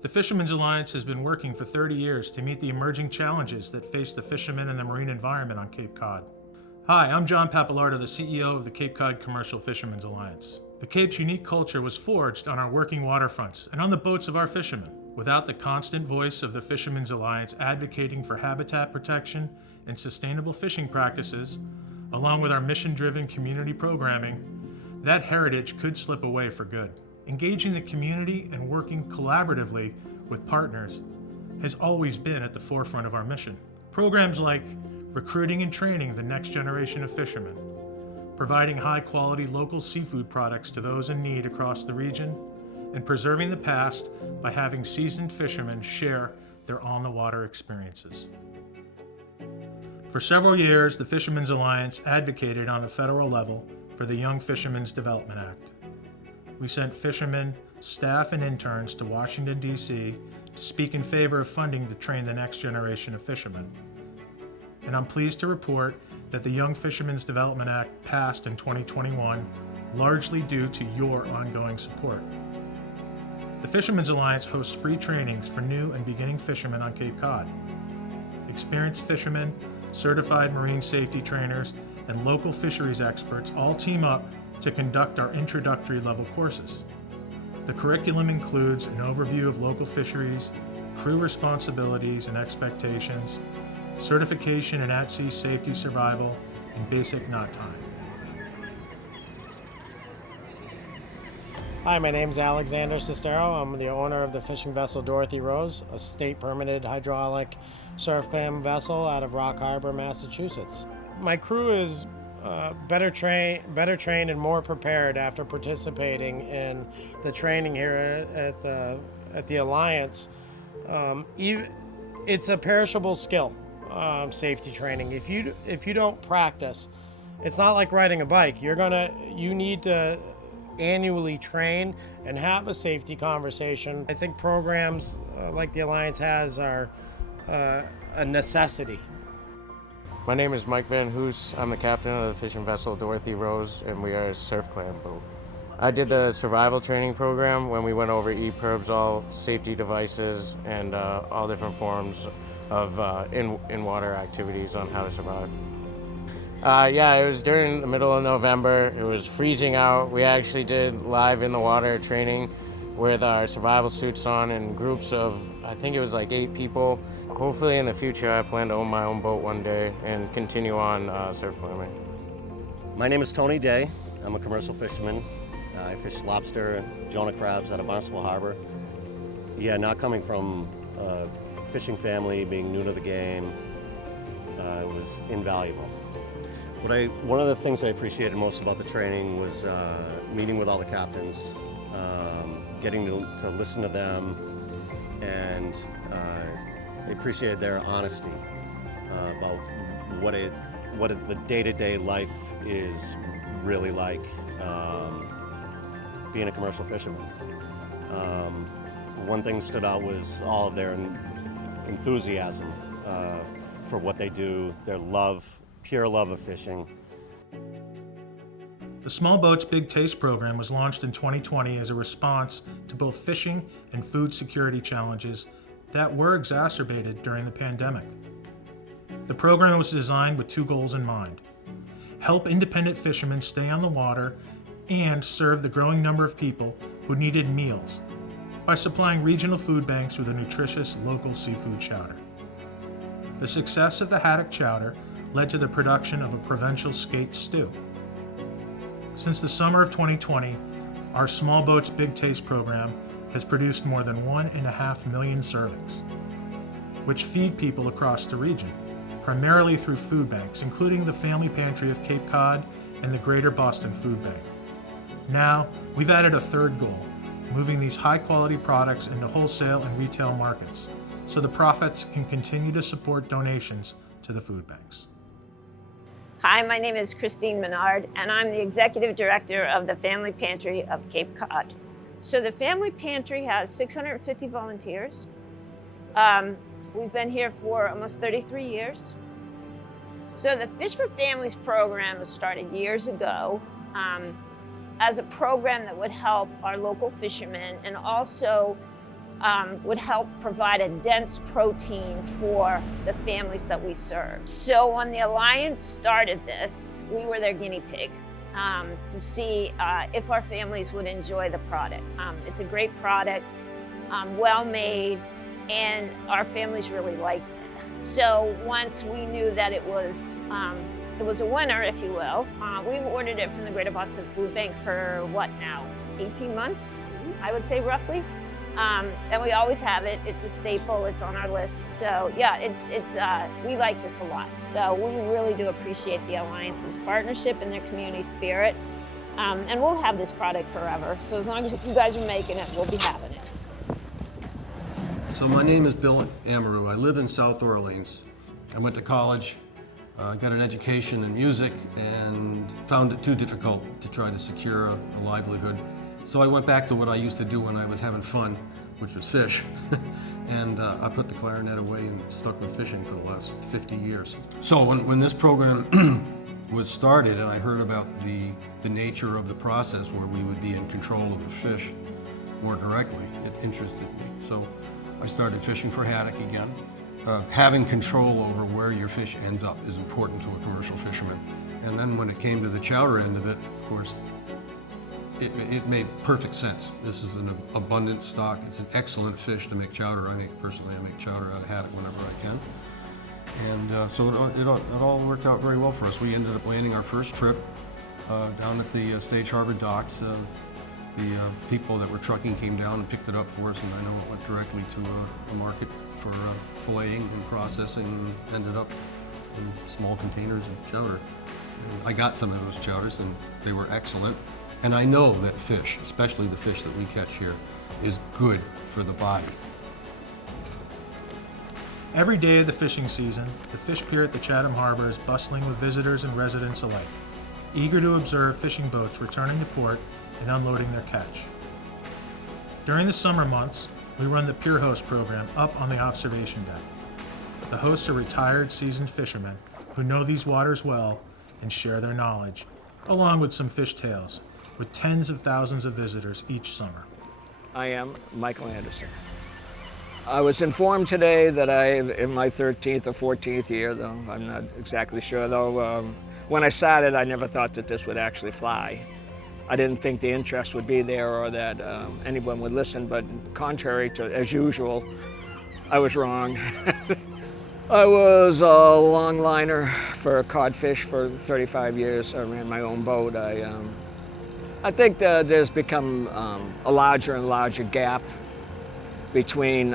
The Fishermen's Alliance has been working for 30 years to meet the emerging challenges that face the fishermen and the marine environment on Cape Cod. Hi, I'm John Pappalardo, the CEO of the Cape Cod Commercial Fishermen's Alliance. The Cape's unique culture was forged on our working waterfronts and on the boats of our fishermen. Without the constant voice of the Fishermen's Alliance advocating for habitat protection and sustainable fishing practices, along with our mission-driven community programming, that heritage could slip away for good. Engaging the community and working collaboratively with partners has always been at the forefront of our mission. Programs like recruiting and training the next generation of fishermen, providing high-quality local seafood products to those in need across the region, and preserving the past by having seasoned fishermen share their on-the-water experiences. For several years, the Fishermen's Alliance advocated on the federal level for the Young Fishermen's Development Act. We sent fishermen, staff, and interns to Washington, D.C. to speak in favor of funding to train the next generation of fishermen. And I'm pleased to report that the Young Fishermen's Development Act passed in 2021, largely due to your ongoing support. The Fishermen's Alliance hosts free trainings for new and beginning fishermen on Cape Cod. Experienced fishermen, certified marine safety trainers, and local fisheries experts all team up to conduct our introductory level courses. The curriculum includes an overview of local fisheries, crew responsibilities and expectations, certification in at-sea safety survival, and basic knot tying. Hi, my name is Alexander Sestero. I'm the owner of the fishing vessel Dorothy Rose, a state-permitted hydraulic surf clam vessel out of Rock Harbor, Massachusetts. My crew is better trained and more prepared after participating in the training here at the Alliance. It's a perishable skill, safety training. If you don't practice, it's not like riding a bike. You need to annually train and have a safety conversation. I think programs like the Alliance has are a necessity. My name is Mike Van Hoos. I'm the captain of the fishing vessel Dorothy Rose, and we are a surf clam boat. I did the survival training program when we went over EPIRBs, all safety devices, and all different forms of in-water activities on how to survive. Yeah, it was during the middle of November. It was freezing out. We actually did live in the water training with our survival suits on in groups of, I think it was like 8 people. Hopefully in the future I plan to own my own boat one day and continue on surf climbing. My name is Tony Day. I'm a commercial fisherman. I fish lobster and Jonah crabs out of Barnstable Harbor. Yeah, not coming from a fishing family, being new to the game, it was invaluable. One of the things I appreciated most about the training was meeting with all the captains, getting to listen to them, and I appreciated their honesty about what the day-to-day life is really like being a commercial fisherman. One thing stood out was all of their enthusiasm for what they do, their love, pure love of fishing. The Small Boats Big Taste program was launched in 2020 as a response to both fishing and food security challenges that were exacerbated during the pandemic. The program was designed with 2 goals in mind: help independent fishermen stay on the water and serve the growing number of people who needed meals by supplying regional food banks with a nutritious local seafood chowder. The success of the haddock chowder led to the production of a provincial skate stew. Since the summer of 2020, our Small Boats Big Taste program has produced more than 1.5 million servings, which feed people across the region, primarily through food banks, including the Family Pantry of Cape Cod and the Greater Boston Food Bank. Now, we've added a third goal, moving these high-quality products into wholesale and retail markets, so the profits can continue to support donations to the food banks. Hi, my name is Christine Menard, and I'm the Executive Director of the Family Pantry of Cape Cod. So the Family Pantry has 650 volunteers. We've been here for almost 33 years. So the Fish for Families program was started years ago as a program that would help our local fishermen and also would help provide a dense protein for the families that we serve. So when the Alliance started this, we were their guinea pig to see if our families would enjoy the product. It's a great product, well made, and our families really liked it. So once we knew that it was a winner, if you will, we've ordered it from the Greater Boston Food Bank for what now, 18 months, I would say roughly. And we always have it. It's a staple. It's on our list. So yeah, we like this a lot. So we really do appreciate the Alliance's partnership and their community spirit. And we'll have this product forever. So as long as you guys are making it, we'll be having it. So my name is Bill Amaru. I live in South Orleans. I went to college, got an education in music, and found it too difficult to try to secure a livelihood. So I went back to what I used to do when I was having fun, which was fish. And I put the clarinet away and stuck with fishing for the last 50 years. So when this program was started and I heard about the nature of the process where we would be in control of the fish more directly, it interested me. So I started fishing for haddock again. Having control over where your fish ends up is important to a commercial fisherman. And then when it came to the chowder end of it, of course, it made perfect sense. This is an abundant stock. It's an excellent fish to make chowder. Personally, I make chowder out of haddock whenever I can. And so it all worked out very well for us. We ended up landing our first trip down at the Stage Harbor docks. The people that were trucking came down and picked it up for us, and I know it went directly to a market for filleting and processing, and ended up in small containers of chowder. And I got some of those chowders, and they were excellent. And I know that fish, especially the fish that we catch here, is good for the body. Every day of the fishing season, the fish pier at the Chatham Harbor is bustling with visitors and residents alike, eager to observe fishing boats returning to port and unloading their catch. During the summer months, we run the Pier Host program up on the observation deck. The hosts are retired, seasoned fishermen who know these waters well and share their knowledge, along with some fish tales, with tens of thousands of visitors each summer. I am Michael Anderson. I was informed today that I'm in my 13th or 14th year, though I'm not exactly sure, though. When I started, I never thought that this would actually fly. I didn't think the interest would be there or that anyone would listen, but contrary to, as usual, I was wrong. I was a longliner for codfish for 35 years. I ran my own boat. I think that there's become a larger and larger gap between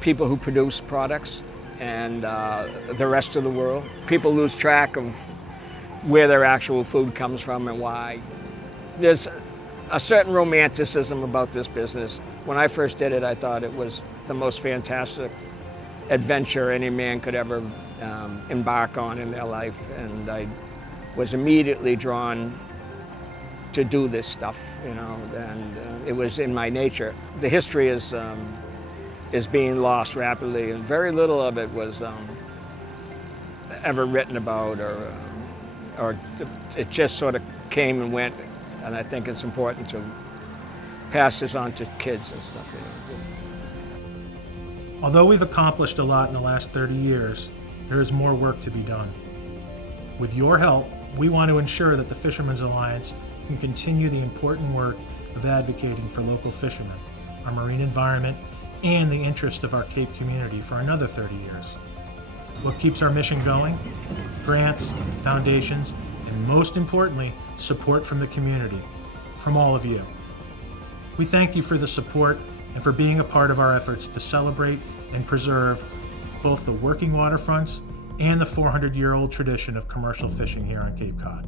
people who produce products and the rest of the world. People lose track of where their actual food comes from and why. There's a certain romanticism about this business. When I first did it, I thought it was the most fantastic adventure any man could ever embark on in their life, and I was immediately drawn to do this stuff, you know, and it was in my nature. The history is being lost rapidly, and very little of it was ever written about, or it just sort of came and went, and I think it's important to pass this on to kids and stuff. You know. Although we've accomplished a lot in the last 30 years, there is more work to be done. With your help, we want to ensure that the Fishermen's Alliance can continue the important work of advocating for local fishermen, our marine environment, and the interest of our Cape community for another 30 years. What keeps our mission going? Grants, foundations, and most importantly, support from the community, from all of you. We thank you for the support and for being a part of our efforts to celebrate and preserve both the working waterfronts and the 400-year-old tradition of commercial fishing here on Cape Cod.